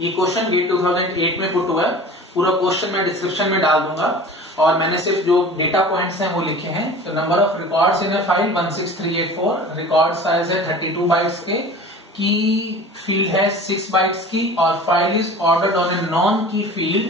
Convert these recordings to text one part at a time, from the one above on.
ये question gate 2008 में put हुआ है। पूरा क्वेश्चन मैं डिस्क्रिप्शन में डाल दूंगा और मैंने सिर्फ जो डेटा पॉइंट्स हैं वो लिखे हैं। तो number of records in A file 16384, record size है 32 बाइट्स के, की फील्ड है 6 बाइट्स की और file is ordered on a non की फील्ड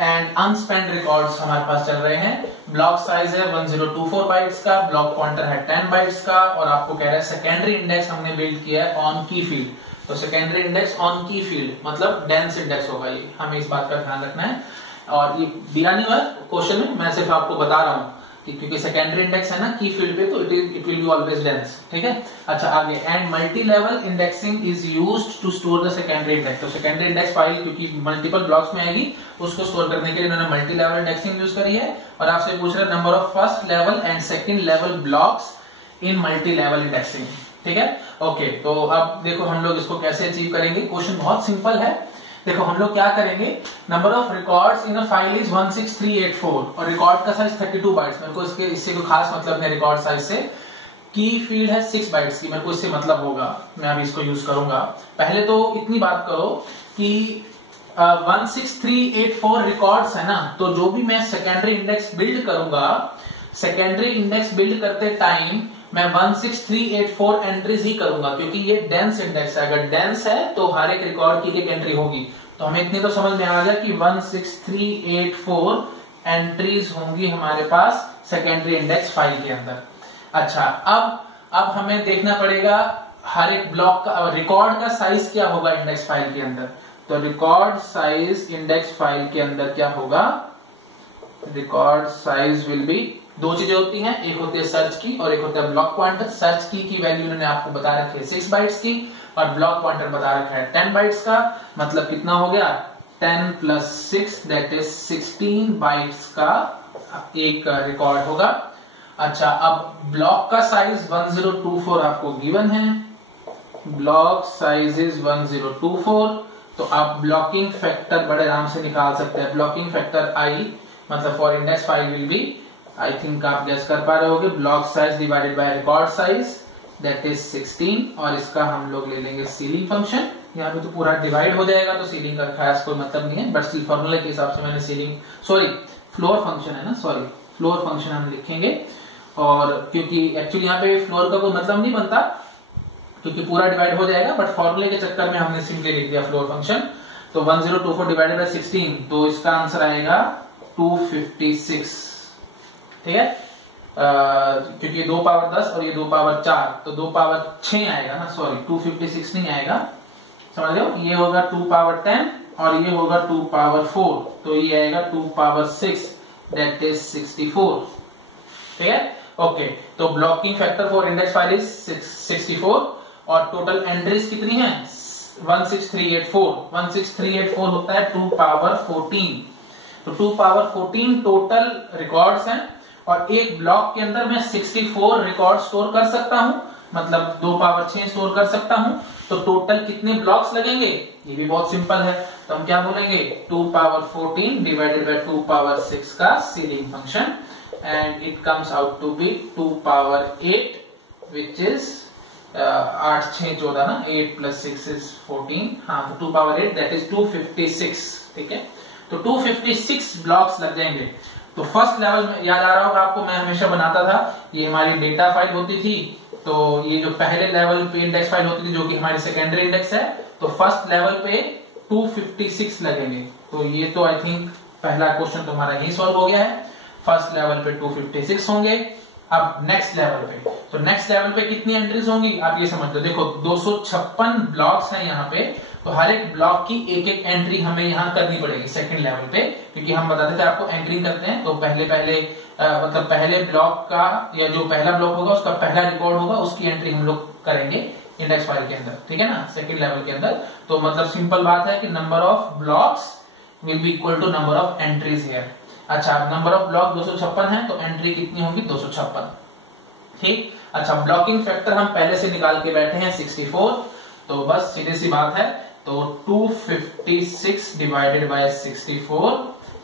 एंड अनस्पेंड रिकॉर्ड्स हमारे पास चल रहे हैं। ब्लॉक साइज है 1024 बाइट्स का, ब्लॉक पॉइंटर है 10 बाइट्स का और आपको कह रहा है सेकेंडरी इंडेक्स हमने बिल्ड किया है ऑन की फील्ड। तो सेकेंडरी इंडेक्स ऑन की फील्ड मतलब डेंस इंडेक्स होगा, ये हमें इस बात का ध्यान रखना है। और ये दिया नहीं हुआ क्वेश्चन में, मैं सिर्फ आपको बता रहा हूँ कि क्योंकि सेकेंडरी इंडेक्स है ना की फील्ड पे, तो it will be always dense. ठीक है, अच्छा आगे, and multi level indexing is used to store the secondary index. तो सेकेंडरी इंडेक्स फाइल क्योंकि मल्टीपल ब्लॉक्स में आएगी, उसको स्टोर करने के लिए इन्होंने मल्टी लेवल इंडेक्सिंग यूज करी है। और आपसे पूछ रहे number of first level and second level blocks in multi level indexing. ठीक है, ओके। तो अब देखो हम लोग इसको कैसे अचीव करेंगे। क्वेश्चन बहुत सिंपल है। देखो हम लोग क्या करेंगे, number of records in a file is 16384 और रिकॉर्ड का साइज 32 बाइट्स। मेरे को इससे कोई खास मतलब नहीं रिकॉर्ड साइज से। की फील्ड है 6 बाइट्स की, मेरे को इससे मतलब होगा, मैं अभी इसको यूज करूंगा। पहले तो इतनी बात करो कि 16384 रिकॉर्ड्स है ना, तो जो भी मैं सेकेंडरी इंडेक्स बिल्ड करूंगा, सेकेंडरी इंडेक्स बिल्ड करते टाइम मैं 16384 एंट्रीज ही करूंगा क्योंकि ये डेंस इंडेक्स है। अगर डेंस है तो हर एक रिकॉर्ड की एक एंट्री होगी। तो हमें इतने तो समझ में आ गया कि 16384 एंट्रीज होंगी हमारे पास सेकेंडरी इंडेक्स फाइल के अंदर। अच्छा, अब हमें देखना पड़ेगा हर एक ब्लॉक का रिकॉर्ड का साइज क्या होगा इंडेक्स फाइल के अंदर। तो रिकॉर्ड साइज इंडेक्स फाइल के अंदर क्या होगा, रिकॉर्ड साइज विल बी, दो चीजें होती हैं, एक होती है सर्च की और एक होता है ब्लॉक पॉइंटर। सर्च की वैल्यू उन्होंने आपको बता रखी है 6 बाइट्स की और ब्लॉक पॉइंटर बता रखा है 10 बाइट्स का। मतलब कितना हो गया, 10 प्लस 6 दैट इज 16 बाइट्स का एक रिकॉर्ड होगा। अच्छा, अब ब्लॉक का साइज 1024 आपको गिवन है, ब्लॉक साइज इज 1024। तो आप ब्लॉकिंग फैक्टर बड़े आराम से निकाल सकते हैं। ब्लॉकिंग फैक्टर आई मतलब for index file will be, I think आप गेस कर पा रहे होगे, block size divided by record size that is 16 और इसका हम लोग ले लेंगे सीलिंग फंक्शन। यहाँ पे तो पूरा डिवाइड हो जाएगा तो सीलिंग का खास कोई मतलब नहीं है, बट स्टिल फॉर्मूला के हिसाब से मैंने सीलिंग फ्लोर फंक्शन है ना, फ्लोर फंक्शन हम लिखेंगे। और क्योंकि एक्चुअली यहाँ पे फ्लोर का कोई मतलब नहीं बनता क्योंकि पूरा डिवाइड हो जाएगा, बट फॉर्मूले के चक्कर में हमने सिंपली लिख दिया फ्लोर फंक्शन। तो 1024 डिवाइडेड बाय 16, तो इसका आंसर आएगा 256। ठीक है, क्योंकि 2 पावर 10 और ये 2 पावर 4, तो 2 पावर 6 आएगा ना, 256 नहीं आएगा, समझ रहे हो। ये होगा 2 पावर 10 और ये होगा 2 पावर 4, तो ये आएगा 2 पावर 6 दैट इज 64। ठीक है, ओके। तो blocking factor for index file is 64 और टोटल एंट्रीज कितनी है 16384। 16384 होता है 2 पावर 14, तो 2 पावर 14 टोटल रिकॉर्ड्स हैं और एक ब्लॉक के अंदर मैं 64 रिकॉर्ड स्टोर कर सकता हूं, मतलब 2 पावर 6 स्टोर कर सकता हूं। तो टोटल कितने ब्लॉक्स लगेंगे, ये भी बहुत सिंपल है। तो हम क्या बोलेंगे, 2 पावर 14 डिवाइडेड बाय 2 पावर 6 का ceiling function and it comes out to be 2 power 8 which is 8 6 14 ना, 8 प्लस 6 इज 14। हाँ, तो 2 पावर 8 दैट इज 256। ठीक है, तो 256 ब्लॉक्स लग जाएंगे। तो फर्स्ट लेवल में याद आ रहा होगा आपको, मैं हमेशा बनाता था, ये हमारी डेटा फाइल होती थी, तो ये जो पहले लेवल पे इंडेक्स फाइल होती थी जो कि हमारी सेकेंडरी इंडेक्स है, तो फर्स्ट लेवल पे 256 लगेंगे। तो ये तो आई थिंक पहला क्वेश्चन तो हमारा यही सॉल्व हो गया है। फर्स्ट लेवल पे 256 होंगे। अब नेक्स्ट लेवल पे, तो नेक्स्ट लेवल पे कितनी एंट्रीज होंगी आप ये समझ लो। देखो 256 ब्लॉक्स हैं यहाँ पे, तो हर एक ब्लॉक की एक एक एंट्री हमें यहाँ करनी पड़ेगी सेकंड लेवल पे, क्योंकि हम बताते थे आपको एंकरिंग करते हैं। तो मतलब पहले ब्लॉक का या जो पहला ब्लॉक होगा उसका पहला रिकॉर्ड होगा, उसकी एंट्री हम लोग करेंगे इंडेक्स फाइल के अंदर। ठीक है ना, सेकंड लेवल के अंदर। तो मतलब सिंपल बात है कि number of blocks will be equal to number of entries here. अच्छा, नंबर ऑफ ब्लॉक 256 है तो एंट्री कितनी होगी 256। ठीक, अच्छा ब्लॉकिंग फैक्टर हम पहले से निकाल के बैठे हैं 64, तो बस सीधी सी बात है। तो 256 divided by 64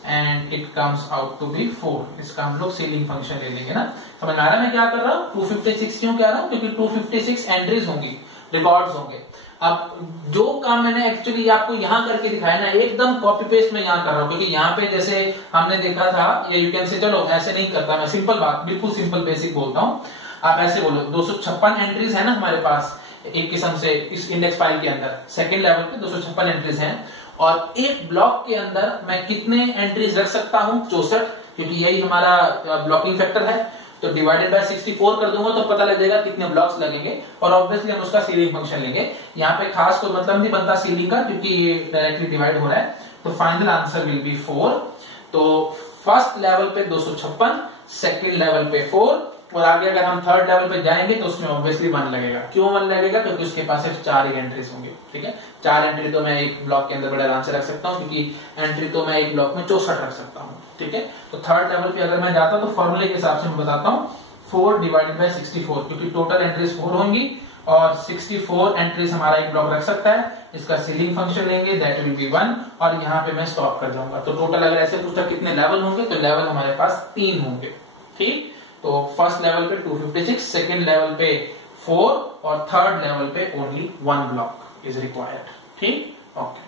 and it comes out to be 4। इसका हम लोग सीलिंग फंक्शन ले लेंगे ना। समझ में आ रहा है मैं क्या कर रहा हूँ, 256 क्यों कह रहा हूँ, क्योंकि 256 एंट्रीज होंगी, रिकॉर्ड्स होंगे। अब जो काम मैंने एक्चुअली आपको यहां करके दिखाया ना, एकदम कॉपी पेस्ट में यहां कर रहा हूं, क्योंकि यहाँ पे जैसे हमने देखा था, ये यू कैन से, चलो ऐसे नहीं करता मैं, सिंपल बात, बिल्कुल सिंपल बेसिक बोलता हूं। आप ऐसे बोलो 256 एंट्रीज है ना हमारे पास एक किस्म से इस इंडेक्स फाइल के अंदर, सेकंड लेवल पे 256 एंट्रीज हैं, और एक ब्लॉक के अंदर मैं कितने एंट्रीज रख सकता हूं, 64, क्योंकि यही हमारा ब्लॉकिंग फैक्टर है। तो डिवाइडेड बाय 64 कर दूंगा तो पता लग जाएगा कितने ब्लॉक्स लगेंगे, और ऑब्वियसली हम उसका सीलिंग फंक्शन लेंगे। यहाँ पे खास कोई मतलब नहीं बनता सीलिंग का, क्योंकि ये डायरेक्टली डिवाइड हो रहा है। तो फाइनल आंसर विल बी 4। तो फर्स्ट लेवल पे 256, सेकंड लेवल पे 4, और आगे अगर हम थर्ड लेवल पे जाएंगे तो उसमें ऑब्वियसली 1 लगेगा। क्यों 1 लगेगा? क्योंकि उसके पास सिर्फ 4 ही एंट्रीज होंगे। ठीक है, 4 एंट्री तो मैं एक ब्लॉक के अंदर बड़े आराम से रख सकता हूँ, क्योंकि एंट्री तो मैं एक ब्लॉक में 64 रख सकता हूँ। ठीक है, तो थर्ड लेवल पे अगर मैं जाता हूँ तो फॉर्मूले के हिसाब से मैं बताता हूँ, 4 डिवाइडेड बाय 64, क्योंकि टोटल एंट्रीज 4 होंगी और 64 एंट्रीज हमारा एक ब्लॉक रख सकता है। इसका सीलिंग फंक्शन लेंगे, दैट विल बी 1, और यहाँ पे मैं स्टॉप कर जाऊंगा। तो टोटल अगर ऐसे पूछता कितने लेवल होंगे, तो लेवल हमारे पास 3 होंगे। ठीक, तो फर्स्ट लेवल पे 256, सेकंड लेवल पे 4, और थर्ड लेवल पे ओनली 1 ब्लॉक इज रिक्वायर्ड। ठीक, ओके।